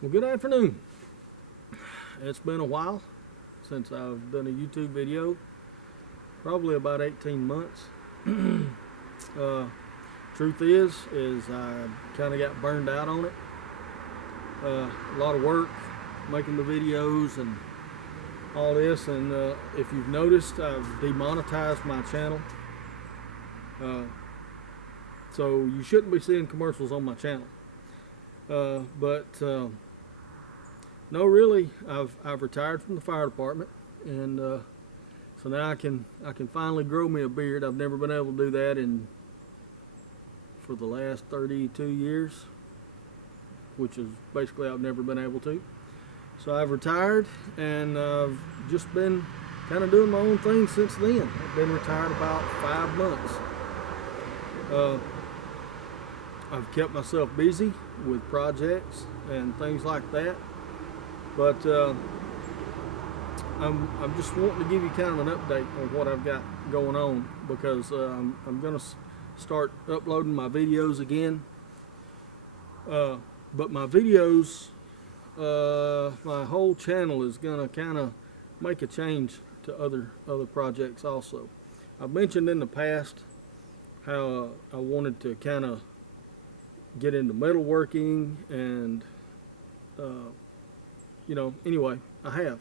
Well, good afternoon. It's been a while since I've done a YouTube video, probably about 18 months. uh, Truth is I kind of got burned out on it. A lot of work making the videos and all this, and if you've noticed, I've demonetized my channel. So you shouldn't be seeing commercials on my channel. No, really, I've retired from the fire department, and so now I can finally grow me a beard. I've never been able to do that for the last 32 years, which is basically I've never been able to. So I've retired, and I've just been kind of doing my own thing since then. I've been retired about 5 months. I've kept myself busy with projects and things like that. But I'm just wanting to give you kind of an update on what I've got going on, because I'm going to start uploading my videos again. But my videos, my whole channel is going to kind of make a change to other projects also. I've mentioned in the past how I wanted to kind of get into metalworking, and anyway, I have,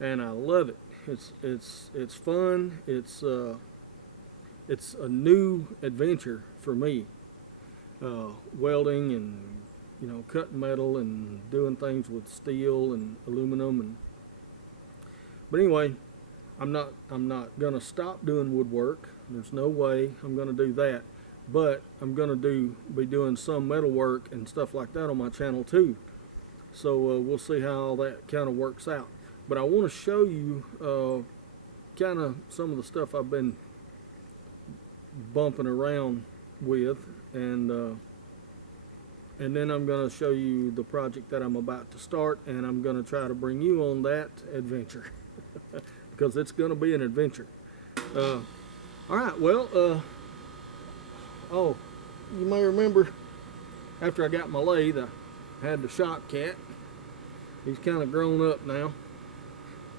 and I love it. It's fun. It's a new adventure for me. Welding and cutting metal and doing things with steel and aluminum, but anyway, I'm not gonna stop doing woodwork. There's no way I'm gonna do that. But I'm gonna be doing some metal work and stuff like that on my channel too. So we'll see how all that kind of works out. But I want to show you kind of some of the stuff I've been bumping around with, and then I'm going to show you the project that I'm about to start, and I'm going to try to bring you on that adventure because it's going to be an adventure. All right, well. Oh, you may remember after I got my lathe, I had the shop cat. He's kind of grown up now,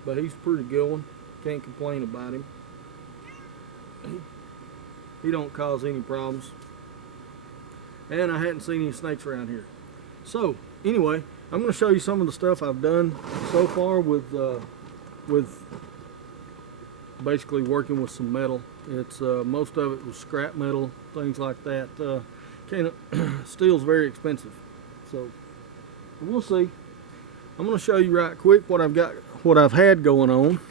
but he's a pretty good one. Can't complain about him. He don't cause any problems. And I hadn't seen any snakes around here. So anyway, I'm going to show you some of the stuff I've done so far with basically working with some metal. It's most of it was scrap metal, things like that. Steel's very expensive, so we'll see. I'm going to show you right quick what I've had going on,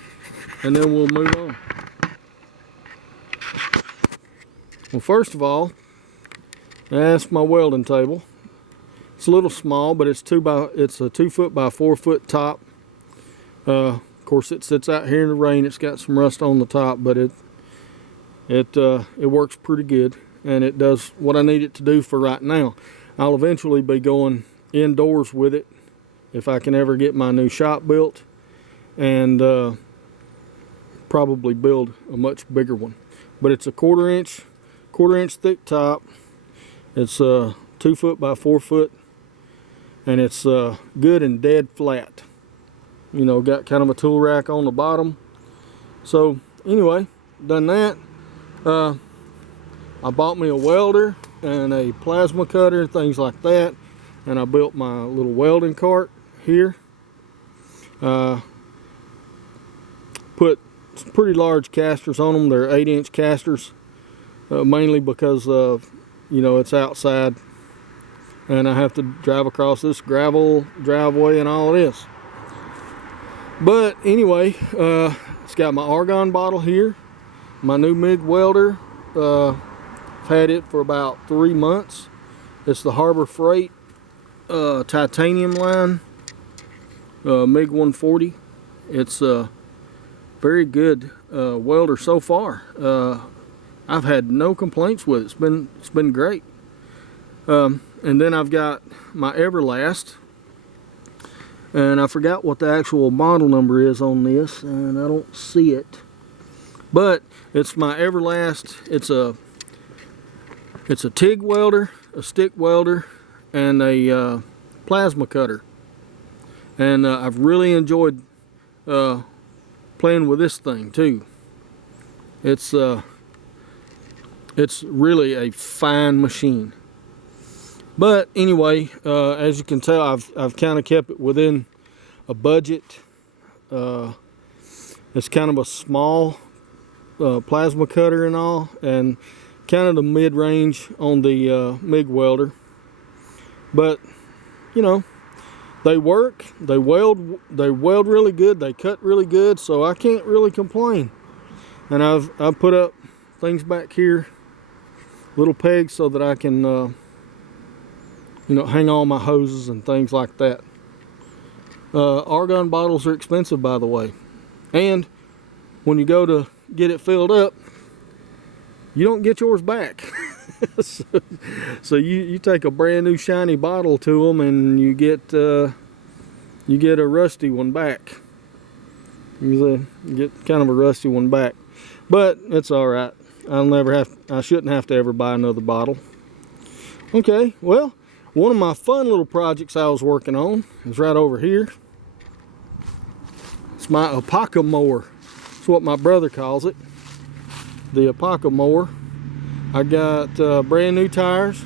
and then we'll move on. Well, first of all, that's my welding table. It's a little small, but it's a 2 foot by 4 foot top. Of course, it sits out here in the rain. It's got some rust on the top, but it works pretty good, and it does what I need it to do for right now. I'll eventually be going indoors with it if I can ever get my new shop built, and probably build a much bigger one. But it's a quarter inch thick top. It's 2 foot by 4 foot, and it's good and dead flat. Got kind of a tool rack on the bottom. So anyway, done that. I bought me a welder and a plasma cutter, things like that, and I built my little welding cart here. Put some pretty large casters on them. They're 8-inch casters, mainly because it's outside, and I have to drive across this gravel driveway and all of this. But anyway, it's got my argon bottle here, my new MIG welder. I've had it for about 3 months. It's the Harbor Freight titanium line, MIG 140. It's a very good welder so far. I've had no complaints with it. It's been great. And then I've got my Everlast. And I forgot what the actual model number is on this, and I don't see it. But it's my Everlast. It's a TIG welder, a stick welder, and a plasma cutter. And I've really enjoyed playing with this thing too. It's really a fine machine. But anyway, as you can tell, I've kind of kept it within a budget. It's kind of a small plasma cutter and all, and kind of the mid-range on the MIG welder. But you know, they work, they weld really good, they cut really good, so I can't really complain. And I've put up things back here, little pegs, so that I can you know, hang all my hoses and things like that. Argon bottles are expensive, by the way, and when you go to get it filled up, you don't get yours back. so you take a brand new shiny bottle to them, and you get a rusty one back. You get kind of a rusty one back, but it's all right. I shouldn't have to ever buy another bottle. Okay, well, one of my fun little projects I was working on is right over here. It's my Apoca mower. That's what my brother calls it, the Apoca mower. I got brand new tires.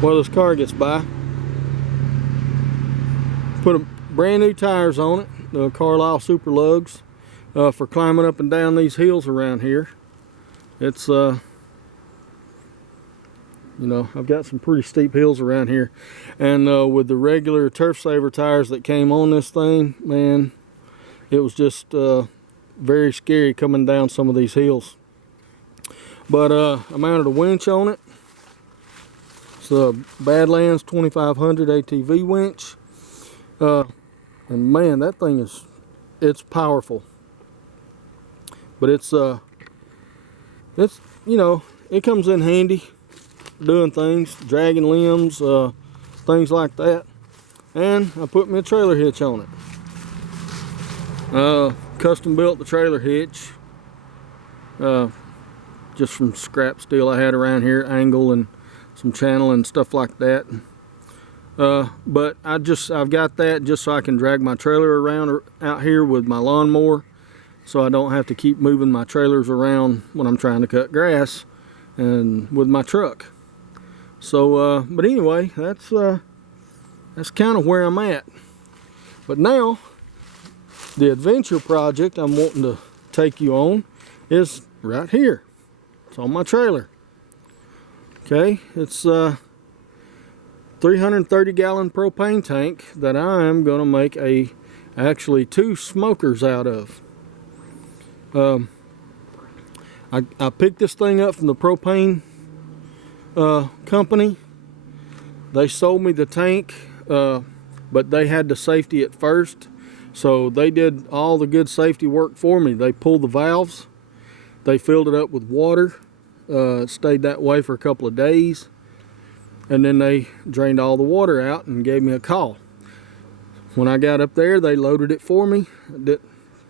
Well, this car gets by. Put brand new tires on it, the Carlisle Super Lugs, for climbing up and down these hills around here. It's you know, I've got some pretty steep hills around here, and with the regular Turf Saver tires that came on this thing, man, it was just very scary coming down some of these hills. But I mounted a winch on it. It's a Badlands 2500 ATV winch, and man, that thing it's powerful. But it's you know, it comes in handy doing things, dragging limbs, things like that. And I put me a trailer hitch on it. Custom built the trailer hitch, just from scrap steel I had around here, angle and some channel and stuff like that. But I've got that just so I can drag my trailer around out here with my lawnmower, so I don't have to keep moving my trailers around when I'm trying to cut grass and with my truck. So but anyway, that's kind of where I'm at. But now the adventure project I'm wanting to take you on is right here. It's on my trailer. Okay, it's a 330 gallon propane tank that I am going to make actually 2 smokers out of. I picked this thing up from the propane company. They sold me the tank, but they had to safety it first. So they did all the good safety work for me. They pulled the valves, they filled it up with water, it stayed that way for a couple of days, and then they drained all the water out and gave me a call. When I got up there, they loaded it for me,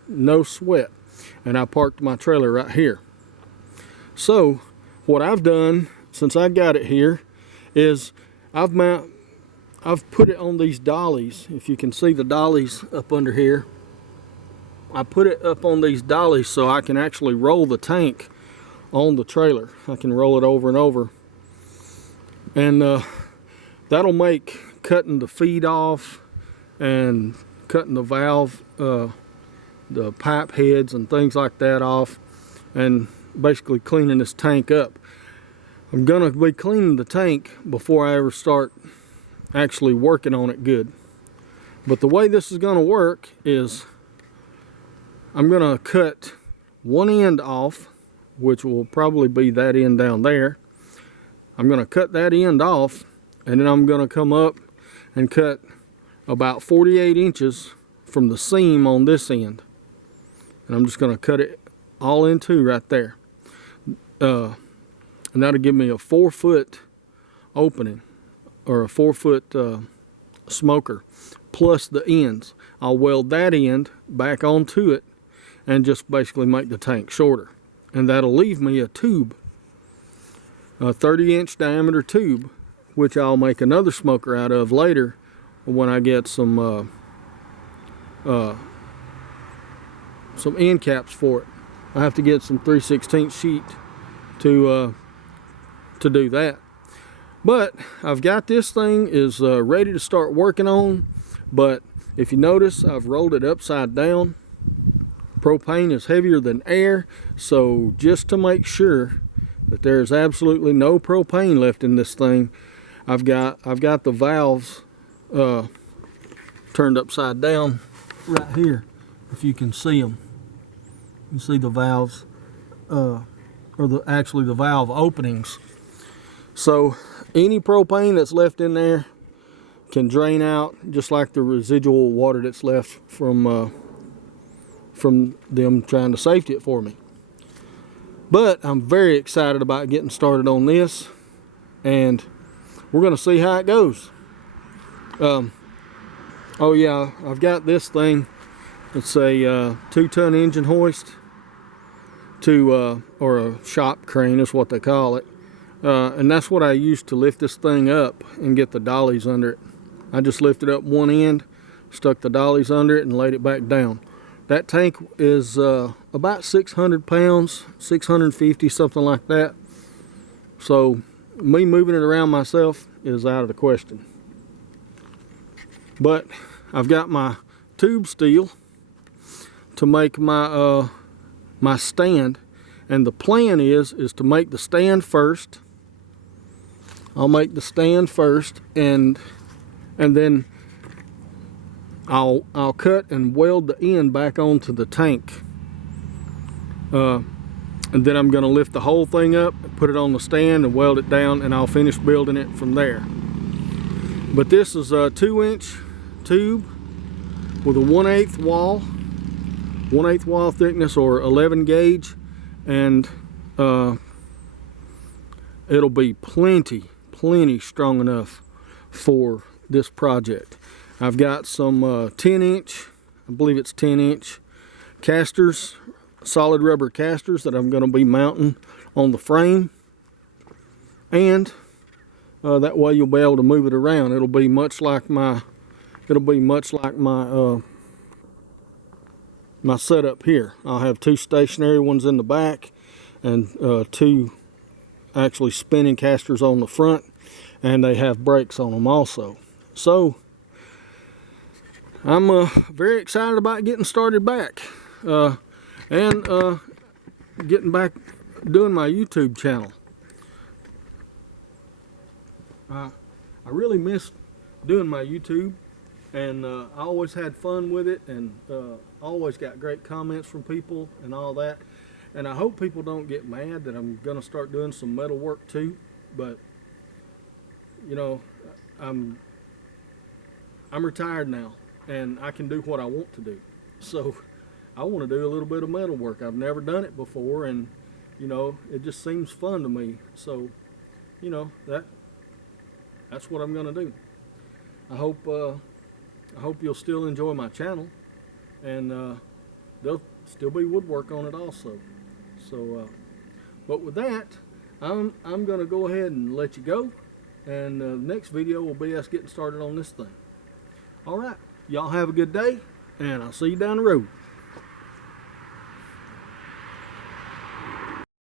no sweat, and I parked my trailer right here. So what I've done since I got it here is I've put it on these dollies. If you can see the dollies up under here, I put it up on these dollies so I can actually roll the tank on the trailer. I can roll it over and over, and that'll make cutting the feed off and cutting the valve, the pipe heads and things like that off, and basically cleaning this tank up. I'm gonna be cleaning the tank before I ever start actually working on it good. But the way this is gonna work is I'm gonna cut one end off, which will probably be that end down there. I'm gonna cut that end off, and then I'm gonna come up and cut about 48 inches from the seam on this end. And I'm just gonna cut it all in two right there. And that'll give me a 4-foot opening, or a 4-foot smoker, plus the ends. I'll weld that end back onto it and just basically make the tank shorter. And that'll leave me a tube, a 30-inch diameter tube, which I'll make another smoker out of later when I get some end caps for it. I have to get some 3/16 sheet to do that. But I've got this thing is ready to start working on. But if you notice, I've rolled it upside down. Propane is heavier than air, so just to make sure that there's absolutely no propane left in this thing, I've got the valves turned upside down right here. If you can see them, you see the valves, actually the valve openings. So any propane that's left in there can drain out, just like the residual water that's left from them trying to safety it for me. But I'm very excited about getting started on this, and we're going to see how it goes. Oh yeah, I've got this thing. It's a 2-ton engine hoist, or a shop crane is what they call it. And that's what I used to lift this thing up and get the dollies under it. I just lifted up one end, stuck the dollies under it, and laid it back down. That tank is about 600 pounds, 650, something like that. So me moving it around myself is out of the question. But I've got my tube steel to make my my stand, and the plan is to make the stand first. I'll make the stand first, and then I'll cut and weld the end back onto the tank. And then I'm going to lift the whole thing up, put it on the stand, and weld it down, and I'll finish building it from there. But this is a 2-inch tube with a 1/8 wall, 1/8 wall thickness, or 11 gauge, and it'll be plenty strong enough for this project. I've got some 10-inch, I believe it's 10-inch casters, solid rubber casters that I'm going to be mounting on the frame, and that way you'll be able to move it around. It'll be much like my my setup here. I'll have 2 stationary ones in the back and 2 actually spinning casters on the front, and they have brakes on them also. So I'm very excited about getting started back and getting back doing my YouTube channel. I really missed doing my YouTube, and I always had fun with it, and always got great comments from people and all that. And I hope people don't get mad that I'm gonna start doing some metal work too, but you know, I'm retired now, and I can do what I want to do. So I want to do a little bit of metal work. I've never done it before, and you know, it just seems fun to me. So you know, that's what I'm gonna do. I hope you'll still enjoy my channel, and there'll still be woodwork on it also. So but with that, I'm gonna go ahead and let you go, and the next video will be us getting started on this thing. All right, y'all have a good day, and I'll see you down the road.